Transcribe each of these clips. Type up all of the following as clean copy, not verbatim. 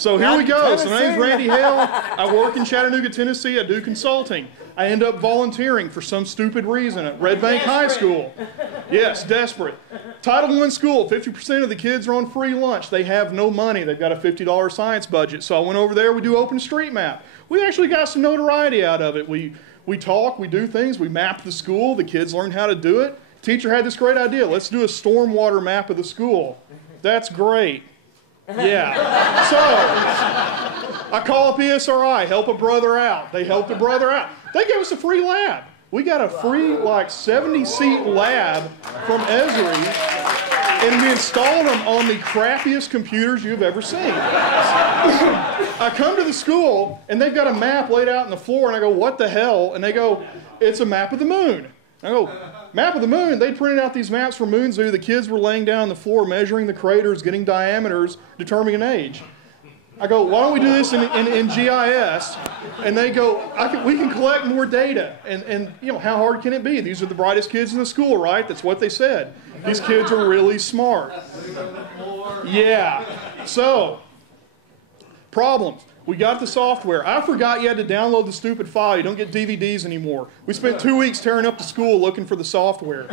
So here we go. So my name's Randy Hale. I work in Chattanooga, Tennessee. I do consulting. I end up volunteering for some stupid reason at Red Bank High School. Yes, desperate. Title I school, 50% of the kids are on free lunch. They have no money. They've got a $50 science budget. So I went over there. We do OpenStreetMap. We actually got some notoriety out of it. We talk, we do things. We map the school. The kids learn how to do it. Teacher had this great idea. Let's do a stormwater map of the school. That's great. Yeah. So I call up ESRI, help a brother out. They helped a brother out. They gave us a free lab. We got a free, like, 70-seat lab from Esri, and we installed them on the crappiest computers you've ever seen. I come to the school, and they've got a map laid out on the floor, and I go, what the hell? And they go, it's a map of the moon. I go, map of the moon? They printed out these maps from Moon Zoo. The kids were laying down on the floor, measuring the craters, getting diameters, determining age. I go, why don't we do this in GIS? And they go, we can collect more data. And you know, how hard can it be? These are the brightest kids in the school, right? That's what they said. These kids are really smart. Yeah. So, problems. We got the software. I forgot you had to download the stupid file. You don't get DVDs anymore. We spent 2 weeks tearing up the school looking for the software.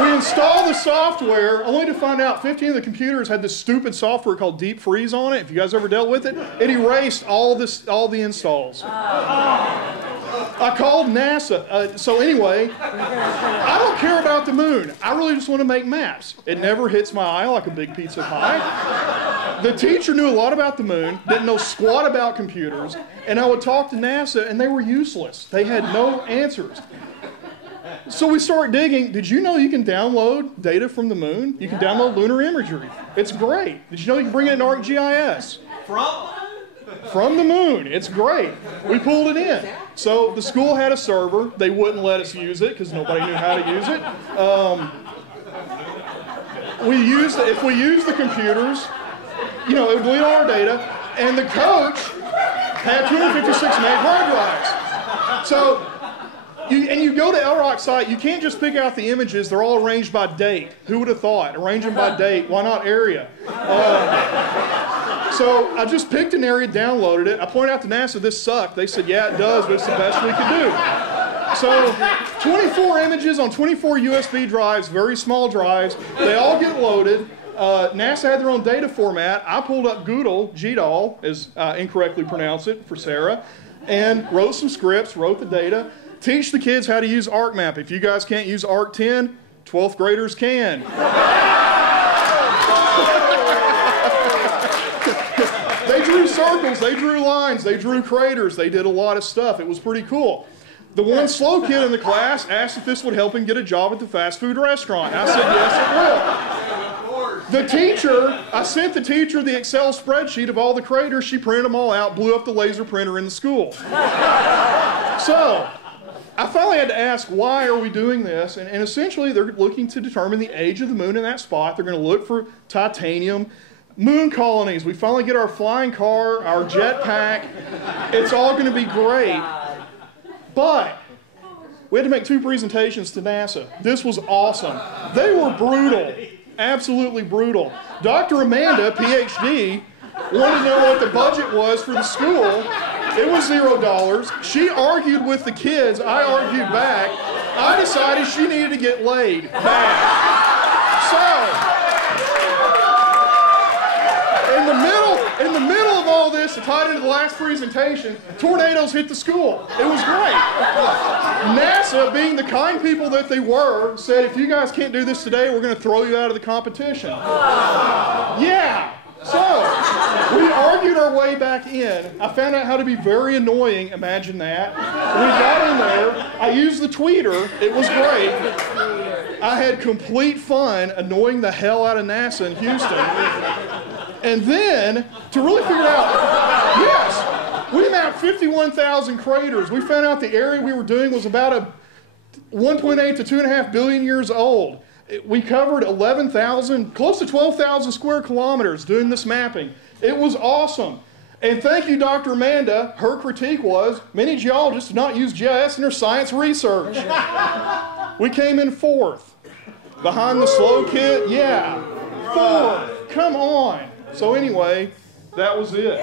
We installed the software only to find out 15 of the computers had this stupid software called Deep Freeze on it. If you guys ever dealt with it, it erased all the installs. I called NASA. So anyway, I don't care about the moon. I really just want to make maps. It never hits my eye like a big pizza pie. The teacher knew a lot about the moon, didn't know squat about computers, and I would talk to NASA and they were useless. They had no answers. So we start digging. Did you know you can download data from the moon? You can download lunar imagery. It's great. Did you know you can bring it in ArcGIS? From the moon. It's great. We pulled it in. So the school had a server. They wouldn't let us use it because nobody knew how to use it. If we used the computers, you know, it would delete all our data. And the coach had 256 meg hard drives. So you go to LROC's site, you can't just pick out the images. They're all arranged by date. Who would have thought? Arrange them by date. Why not area? So I just picked an area, downloaded it. I pointed out to NASA, this sucked. They said, yeah, it does, but it's the best we could do. So 24 images on 24 USB drives, very small drives. They all get loaded. NASA had their own data format. I pulled up GDAL, as I incorrectly pronounce it for Sarah, and wrote some scripts, wrote the data. Teach the kids how to use ArcMap. If you guys can't use ArcTen, 12th graders can. They drew circles, they drew lines, they drew craters, they did a lot of stuff. It was pretty cool. The one slow kid in the class asked if this would help him get a job at the fast food restaurant. I said, yes, it will. The teacher, I sent the teacher the Excel spreadsheet of all the craters. She printed them all out, blew up the laser printer in the school. So, I finally had to ask, why are we doing this? And essentially, they're looking to determine the age of the moon in that spot. They're going to look for titanium, moon colonies. We finally get our flying car, our jetpack. It's all going to be great. But we had to make 2 presentations to NASA. This was awesome. They were brutal, absolutely brutal. Dr. Amanda, PhD, wanted to know what the budget was for the school. It was $0. She argued with the kids. I argued back. I decided she needed to get laid back. So, in the middle of all this, tied into the last presentation, tornadoes hit the school. It was great. NASA, being the kind people that they were, said, if you guys can't do this today, we're going to throw you out of the competition. Yeah. So, we argued our way back in. I found out how to be very annoying, imagine that. We got in there, I used the tweeter, it was great. I had complete fun annoying the hell out of NASA in Houston. And then, to really figure it out, yes, we mapped 51,000 craters. We found out the area we were doing was about 1.8 to 2.5 billion years old. We covered 11,000, close to 12,000 square kilometers doing this mapping. It was awesome. And thank you, Dr. Amanda. Her critique was, many geologists do not use GIS in their science research. We came in 4th. Behind the slow kid, yeah. 4th, come on. So anyway, that was it.